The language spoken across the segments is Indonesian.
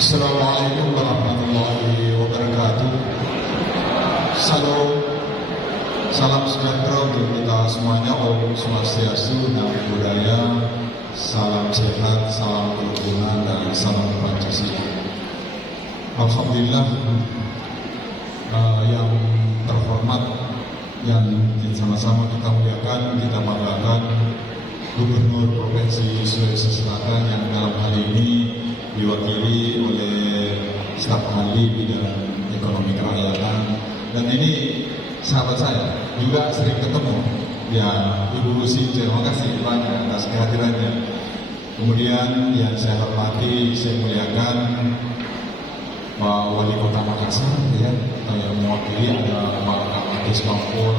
Assalamualaikum warahmatullahi wabarakatuh. Salam sejahtera untuk kita semuanya. Om Swastiastu, Namo Buddhaya. Salam sehat, salam kerukunan, dan salam Pancasila. Alhamdulillah, yang terhormat, yang sama-sama kita muliakan, kita banggakan, Gubernur Provinsi Sulawesi Selatan yang dalam hal ini diwakili oleh staf ahli bidang ekonomi kerakyatan, dan ini sahabat saya juga sering ketemu ya, Ibu Lucy. Terima kasih banyak atas kehadirannya. Kemudian yang saya hormati, saya muliakan Pak Wali Kota Makassar ya, yang mewakili ada Pak Atis Kampul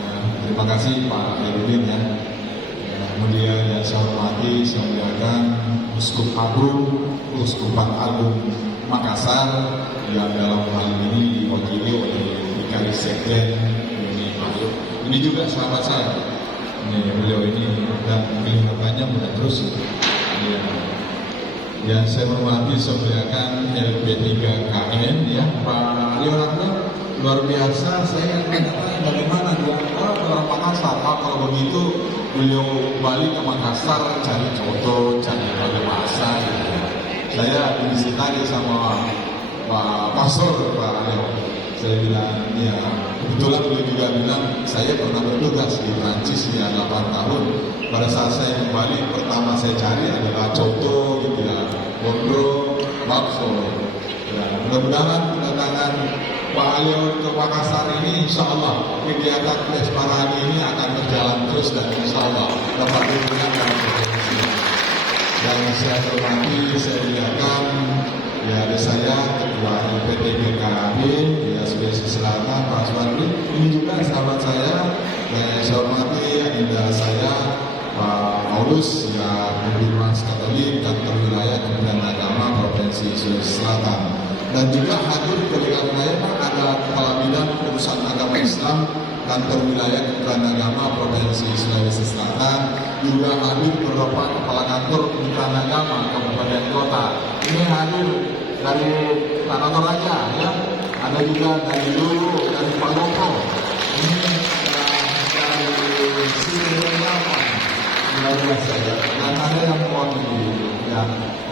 ya. Terima kasih Pak Herudin ya. Kemudian yang saya hormati, saya muliakan Uskup Agung, Uskupan Agung Makassar yang dalam hal ini diwakili oleh Vikaris Sekjen Yoni Mahluk. Ini juga sahabat saya, ini beliau ini, dan kelihatannya mudah terus ya. Yang saya hormati, saya muliakan LP3KN ya, Pak Leonardo. Luar biasa, saya tanya bagaimana dia orang Makassar. Kalau begitu beliau balik ke Makassar cari contoh, cari bahasa gitu. Saya tadi sama Pak Pastor, Pak Leo. Saya bilang, ya kebetulan beliau juga bilang, saya pernah bertugas di Prancis ya 8 tahun. Pada saat saya kembali, pertama saya cari adalah contoh gitu ya, gondrong, bakso. Ya, mudah-mudahan kedatangan Pak Leo ke Makassar ini, insya Allah kegiatan Vesparani ini akan berjalan terus, dan insya Allah dapat digunakan provinsi. Yang saya hormati, saya muliakan ya, ada saya Ketua LPTGKB ya Sulawesi Selatan, Pak Suwardi. Ini juga sahabat saya, dan yang saya hormati adinda saya Pak Paulus ya, Bimas Katolik Kantor Wilayah Kementerian Agama Provinsi Sulawesi Selatan. Dan juga hadir ke wilayah ada Kepala Bidang Urusan Agama Islam Kantor Wilayah Kementerian Agama Provinsi Sulawesi Selatan. Juga hadir beberapa kepala kantor Kementerian Agama kabupaten kota. Ini hadir dari Tanah Toraja ya. Ada juga dari Dulu, dari Palopo. Ini dari Sini luar biasa ya. Dan ada yang mewakili ya,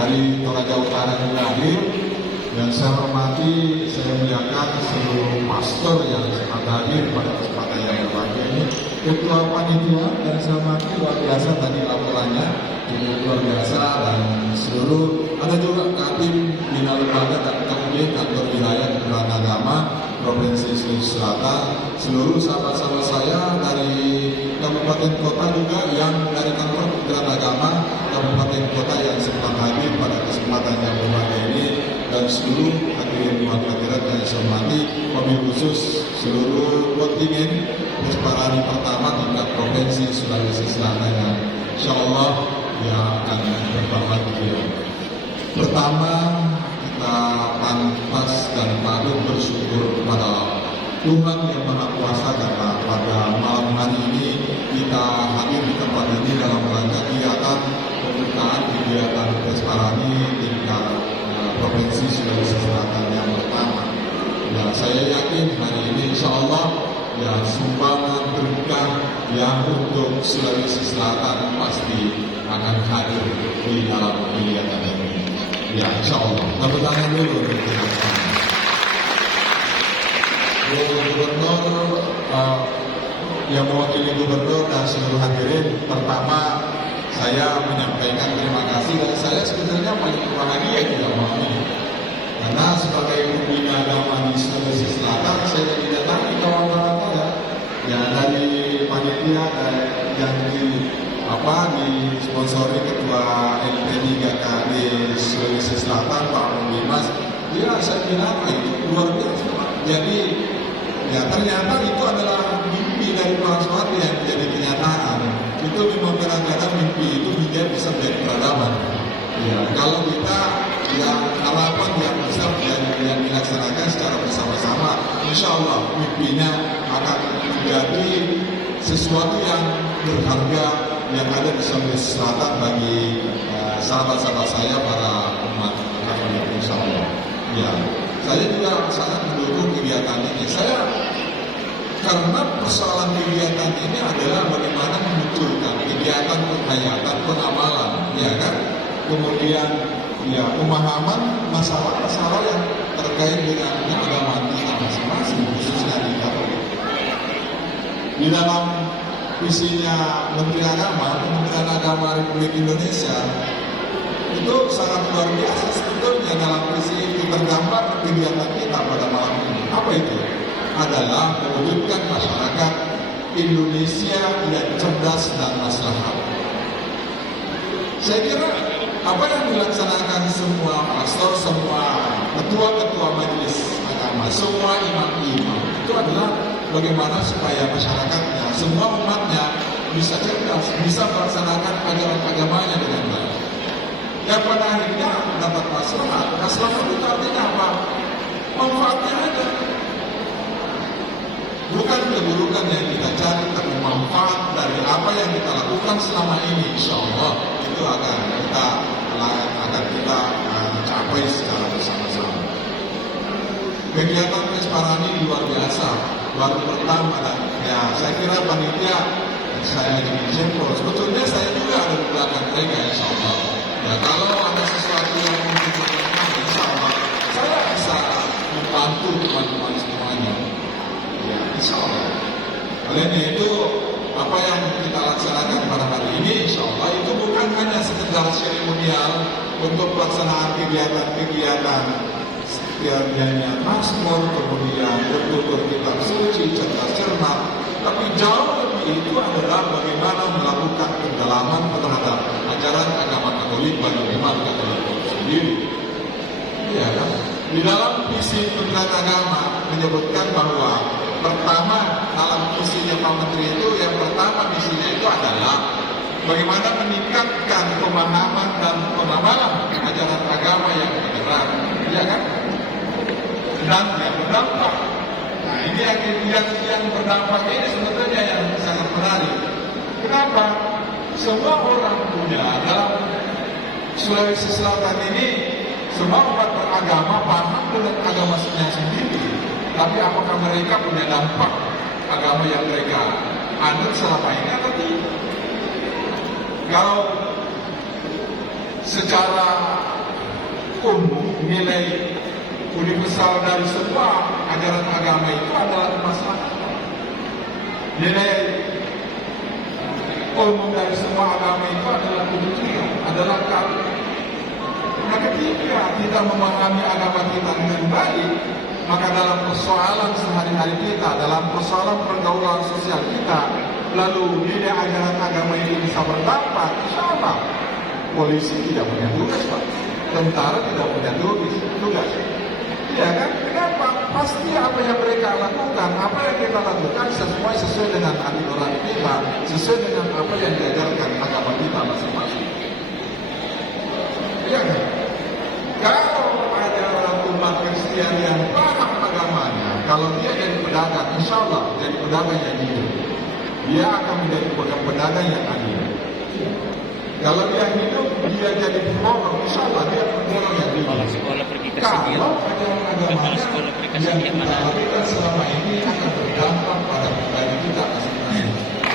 dari Toraja Utara juga hadir. Yang saya hormati, saya muliakan seluruh pastor yang sempat hadir pada kesempatan yang berbahagia ini. Ketua panitia dan saya hormati luar biasa tadi laporannya, ini luar biasa, dan seluruh ada juga Katim Bina Lembaga dan kemudian Kantor Wilayah Kementerian Agama Provinsi Sulawesi Selatan, seluruh sahabat-sahabat saya dari kabupaten kota juga yang dari Kantor Kementerian Agama kabupaten kota yang sempat hadir pada kesempatan yang berbahagia ini, dan seluruh hadirin hadirat yang saya hormati, wabil khusus seluruh kontingen Vesparani pertama tingkat Provinsi Sulawesi Selatan yang insya Allah ya akan berbahagia. Pertama, kita pantas dan patut bersyukur kepada Tuhan Yang Maha Kuasa karena pada malam hari ini kita hadir di tempat ini dalam rangka kegiatan pembukaan kegiatan Vesparani tingkat Provinsi Sulawesi Selatan yang pertama. Ya, saya yakin hari ini insya Allah ya sumbangan berkah yang untuk Sulawesi Selatan pasti akan hadir di dalam kegiatan ini. Ya, insya Allah. Tepuk tangan dulu. Gubernur yang mewakili Gubernur dan seluruh hadirin, pertama saya menyampaikan terima kasih, dan saya sebenarnya paling bahagia di dalam ini. Karena sebagai pembina agama di Sulawesi Selatan, saya didatangi kawan-kawan saya ya dari panitia dan yang disponsori Ketua LP3KB Sulawesi Selatan Pak Bimas. Ya, saya bilang itu luar biasa. Jadi ya ternyata itu adalah mimpi dari Pak Suwardi yang menjadi kenyataan. Itu memang kadang-kadang mimpi itu hingga bisa menjadi peradaban. Ya, kalau kita ya harapan yang bisa yang dilaksanakan secara bersama-sama, insya Allah mimpinya akan menjadi sesuatu yang berharga yang ada di Sulawesi Selatan bagi sahabat-sahabat saya para umat Katolik. Ya, saya juga sangat mendukung kegiatan ini. Karena persoalan kegiatan ini adalah bagaimana memunculkan kegiatan penghayatan, pengamalan, ya kan? Kemudian ya pemahaman masalah-masalah yang terkait dengan keagamaan kita masing-masing, khususnya di Katolik. Di dalam visinya Menteri Agama, Kementerian Agama Republik Indonesia, itu sangat luar biasa sebetulnya. Dalam visi itu tergambar kegiatan kita pada malam ini. Apa itu? Adalah mewujudkan masyarakat Indonesia yang cerdas dan maslahat. Saya kira apa yang dilaksanakan semua pastor, semua ketua-ketua majelis agama, semua imam-imam itu adalah bagaimana supaya masyarakatnya, semua umatnya bisa cerdas, bisa melaksanakan ajaran agamanya dengan baik. Yang pada akhirnya dapat maslahat. Maslahat itu artinya apa? Manfaatnya ada. Bukan keburukan yang kita cari, tapi manfaat dari apa yang kita lakukan selama ini. Insya Allah itu akan kita capai secara bersama-sama. Kegiatan Pesparani luar biasa, baru pertama dan ya saya kira panitia saya jadi jempol. Sebetulnya saya juga ada di belakang mereka, insya Allah. Ya kalau ada sesuatu yang mungkin dilakukan, insya Allah saya bisa membantu teman-teman semuanya. Ya, insya Allah. Oleh itu, apa yang kita laksanakan pada hari ini, insya Allah itu bukan hanya sekedar seremonial untuk pelaksanaan kegiatan-kegiatan nyanyian Mazmur, kemudian bertutur kitab suci, cerdas cermat, tapi jauh lebih itu adalah bagaimana melakukan pendalaman terhadap ajaran agama Katolik bagi umat Katolik sendiri. Ya kan? Di dalam visi Kementerian Agama menyebutkan bahwa pertama dalam visinya Pak Menteri itu, yang pertama visinya itu adalah bagaimana meningkatkan pemahaman dan pemahaman ajaran agama yang benar, ya kan? Dan yang berdampak. Nah ini yang berdampak ini sebetulnya yang sangat menarik. Kenapa? Semua orang punya dalam Sulawesi Selatan ini, semua umat beragama paham dengan agamanya sendiri. Tapi apakah mereka punya dampak agama yang mereka anut selama ini atau tidak? Kalau secara umum nilai universal dari semua ajaran agama itu adalah kemaslahatan. Nilai umum dari semua agama itu adalah kebenaran, adalah keadilan. Nah, ketika kita memahami agama kita dengan baik, maka dalam persoalan sehari-hari kita, dalam persoalan pergaulan sosial kita, lalu nilai ajaran agama ini bisa berdampak, insya Allah polisi tidak punya tugas, Pak. Tentara tidak punya tugas. Ya kan? Kenapa? Pasti apa yang mereka lakukan, apa yang kita lakukan sesuai dengan hati nurani kita, sesuai dengan apa yang diajarkan agama kita masing-masing. Ya kan? Kalau ada orang umat Kristen yang paham agamanya, kalau dia jadi pedagang, insya Allah jadi pedagang yang hidup, dia akan menjadi pedagang yang adil. Kalau dia hidup, dia jadi pemborong, insya Allah dia pemborong yang hidup. Kalau ajaran agamanya yang kita lakukan selama ini akan berdampak pada pribadi kita masing-masing.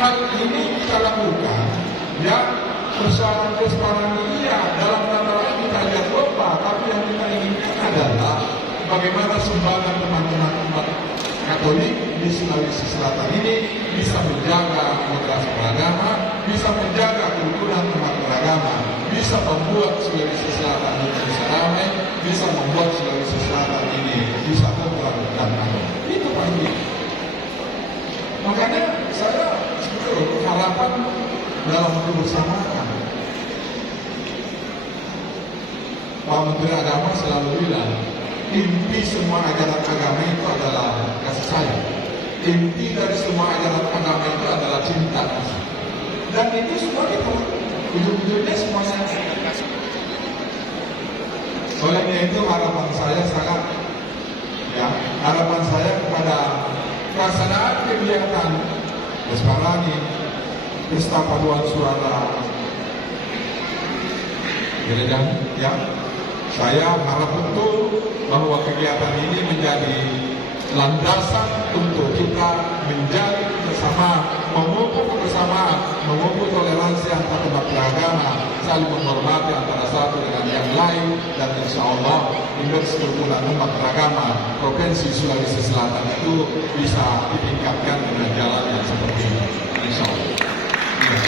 Hal ini kita lakukan, ya persoalan Pesparani iya, dalam tanda lain kita lihat lupa, tapi yang kita inginkan adalah bagaimana sumbangan teman-teman umat Katolik di Sulawesi Selatan ini bisa menjaga moderasi beragama, bisa menjaga kerukunan umat beragama, bisa membuat Sulawesi Selatan ini bisa damai, bisa membuat Sulawesi Selatan ini bisa tentram dan aman. Itu pasti. Makanya saya sebetulnya harapan dalam kebersamaan. Pak Menteri Agama selalu bilang, inti semua ajaran agama itu adalah kasih sayang. Inti dari semua ajaran agama itu adalah cinta. Dan itu semua kita ujung-ujungnya semuanya kasih. Oleh itu harapan saya sangat, ya harapan saya kepada pelaksanaan kegiatan Pesparani, Pesta Paduan Suara Gereja, ya Saya harap betul bahwa kegiatan ini menjadi landasan untuk kita menjadi bersama, memupuk kebersamaan, memupuk toleransi antar umat beragama, saling menghormati antara satu dengan yang lain, dan insya Allah indeks kerukunan umat beragama Provinsi Sulawesi Selatan itu bisa ditingkatkan dengan jalan yang seperti ini, insya Allah. Ya.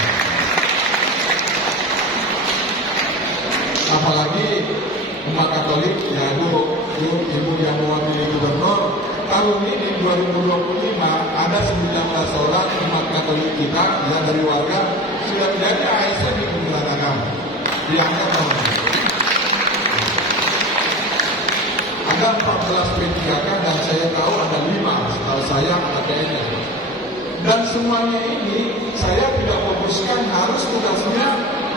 Apalagi umat Katolik, ya ibu yang mewakili gubernur, tahun ini 2025 ada 19 orang umat Katolik kita ya dari warga sudah menjadi ASN di Kementerian Agama. Diangkat tahun ini. Ada 14 P3K dan saya tahu ada 5, setahu saya ada PNS. Dan semuanya ini saya tidak fokuskan harus tugasnya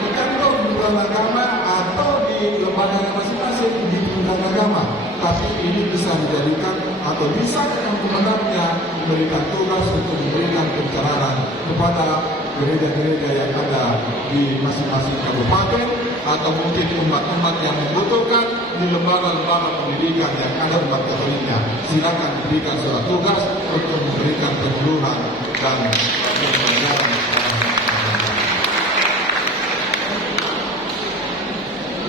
di kantor Kementerian Agama atau di lembaga masing-masing di Kementerian Agama, tapi ini bisa dijadikan atau bisa yang sebenarnya memberikan tugas untuk memberikan pencerahan kepada gereja-gereja yang ada di masing-masing kabupaten atau mungkin umat-umat yang membutuhkan di lembaga-lembaga pendidikan yang ada umat Katoliknya. Silakan diberikan surat tugas untuk memberikan penyuluhan dan pembelajaran.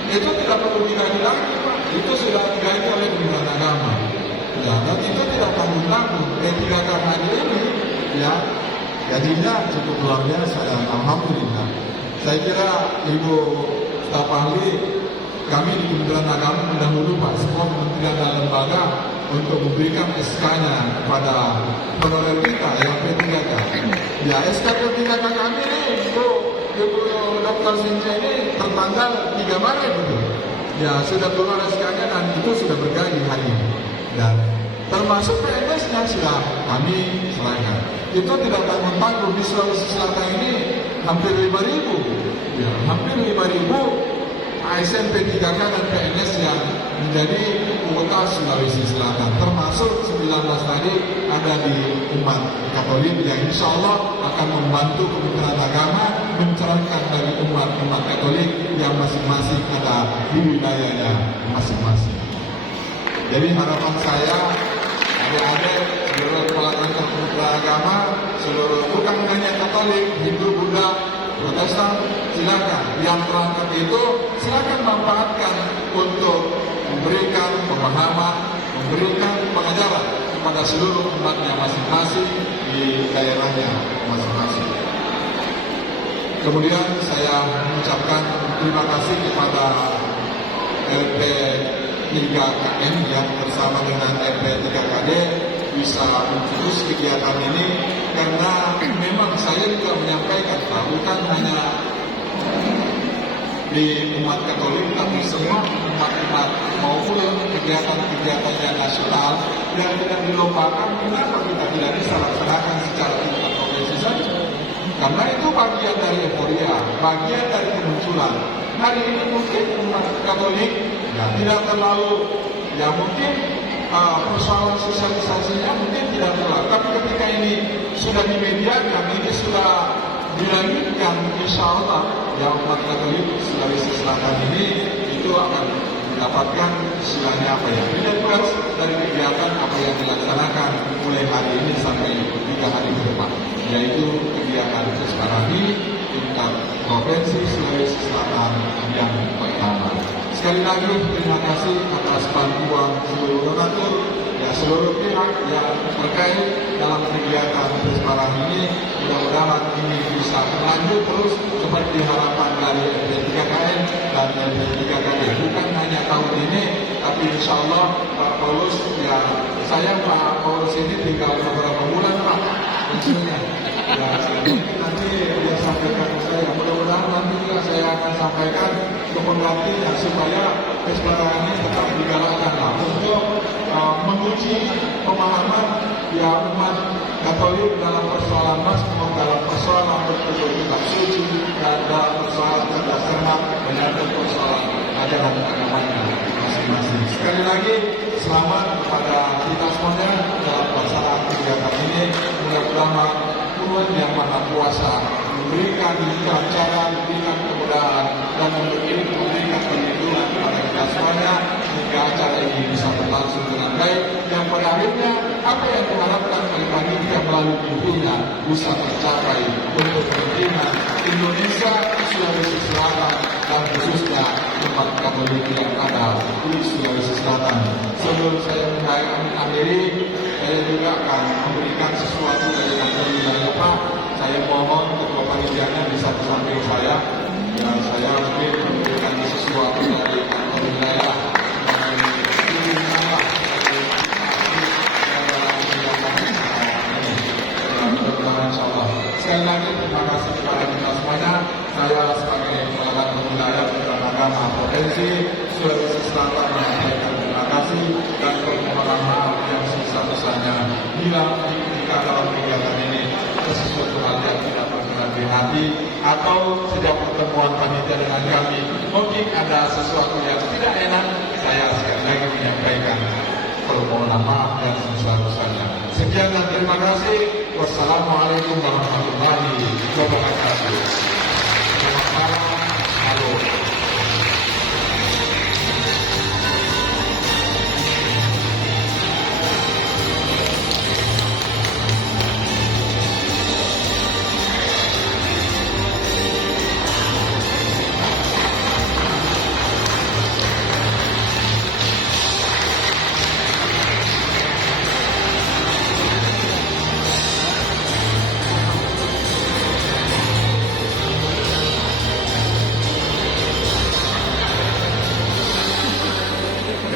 Itu tidak perlu digaji lagi, Pak. Itu sudah digaji oleh Kementerian Agama. Ya, dan itu tidak tanggung-tanggung. P3K hari ini, ya, gajinya cukup luar biasa. Ya, alhamdulillah. Saya kira Ibu Staf Ahli, kami di Kementerian Agama mendahului Pak semua kementerian dan lembaga untuk memberikan SK-nya kepada honorer kita yang P3K. Ya, SK P3K kami ini, Ibu Dr. Sinja ini tertanggal 3 Maret itu. Ya, sudah keluar SK-nya dan itu sudah bergaji hari ini. Dan termasuk PNS-nya sudah kami serahkan. Itu tidak tanggung-tanggung. Di Sulawesi Selatan ini hampir 5.000. Ya, hampir 5.000 ASN P3K dan PNS yang menjadi anggota Sulawesi Selatan, termasuk 19 tadi ada di umat Katolik yang insya Allah akan membantu Kementerian Agama mencerahkan dari umat Katolik yang masing-masing ada di wilayahnya masing-masing. Jadi harapan saya, adik-adik, seluruh kepala kantor Kementerian Agama, seluruh bukan hanya Katolik, Hindu, Buddha, Protestan, silakan. Yang terangkat itu silakan manfaatkan untuk memberikan pemahaman, memberikan pengajaran kepada seluruh umatnya masing-masing di daerahnya masing-masing. Kemudian saya mengucapkan terima kasih kepada LP 3KN yang bersama dengan LP 3KD bisa menjurus kegiatan ini, karena memang saya juga menyampaikan bukan hanya di umat Katolik tapi semua umat-umat maupun kegiatan-kegiatan yang nasional yang tidak dilombakan, kenapa kita tidak bisa laksanakan secara tingkat provinsi saja? Karena itu bagian dari euforia, bagian dari kemunculan. Hari ini mungkin umat Katolik tidak terlalu, ya mungkin persoalan sosialisasinya mungkin tidak terlalu, tapi ketika ini sudah dimediakan, ini sudah dilanjutkan, insya Allah yang umat Katolik Sulawesi Selatan ini itu akan mendapatkan istilahnya apa ya, benefit dari kegiatan apa yang dilaksanakan mulai hari ini sampai 3 hari ke depan, yaitu kegiatan Kesparami tingkat Provinsi Sulawesi Selatan yang pertama. Sekali lagi terima kasih atas bantuan seluruh donatur, ya seluruh pihak yang terkait dalam kegiatan Kesparami ini. Mudah-mudahan ini bisa berlanjut terus seperti harapan dari LP3KN dan LP3KD. Bukan hanya tahun ini, tapi insya Allah Pak Paulus, ya saya Pak Paulus ini tinggal beberapa bulan Pak pensiunnya. Ya, nanti dia sampaikan ke saya. Mudah-mudahan nanti juga saya akan sampaikan ke penggantinya supaya Kesparami ini tetap digalakkan untuk menguji pemahaman ya umat Katolik dalam persoalan masmur, dalam persoalan bertutur kitab suci, dan dalam persoalan tata serna, dan persoalan ajaran agamanya masing-masing. Sekali lagi selamat kepada kita semuanya dalam pelaksanaan kegiatan ini. Mudah-mudahan Tuhan yang Maha Kuasa memberikan kelancaran, memberikan kemudahan, dan memberikan perlindungan kepada kita semuanya. bisa tercapai untuk kepentingan Indonesia, Sulawesi Selatan, dan khususnya umat Katolik yang ada di Sulawesi Selatan. Sebelum saya mengakhiri, saya juga akan memberikan sesuatu dari kantor wilayah Pak. Saya mohon ketua panitianya bisa di samping saya. Ya, saya ingin memberikan sesuatu dari kantor wilayah. Sekali lagi terima kasih kepada kita semuanya. Saya sebagai kepala wilayah Kementerian Agama Provinsi Sulawesi Selatan menyampaikan terima kasih dan permohonan maaf yang sebesar-besarnya bila jika dalam kegiatan ini sesuatu hal yang tidak berkenan di hati atau sejak pertemuan panitia dengan kami mungkin ada sesuatu yang tidak enak, saya sekali lagi menyampaikan permohonan maaf yang sebesar-besarnya. Sekian dan terima kasih. Wassalamualaikum warahmatullahi wabarakatuh. Selamat malam. Halo.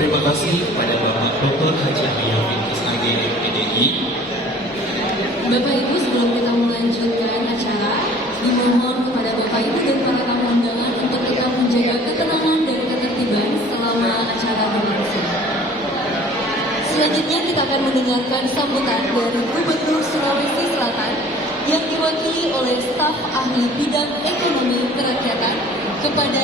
Terima kasih kepada Bapak Dr. Haji Yamin SAG PDI. Bapak Ibu, sebelum kita melanjutkan acara, dimohon kepada Bapak Ibu dan para tamu undangan untuk tetap menjaga ketenangan dan ketertiban selama acara berlangsung. Selanjutnya kita akan mendengarkan sambutan dari Gubernur Sulawesi Selatan yang diwakili oleh staf ahli bidang ekonomi kerakyatan kepada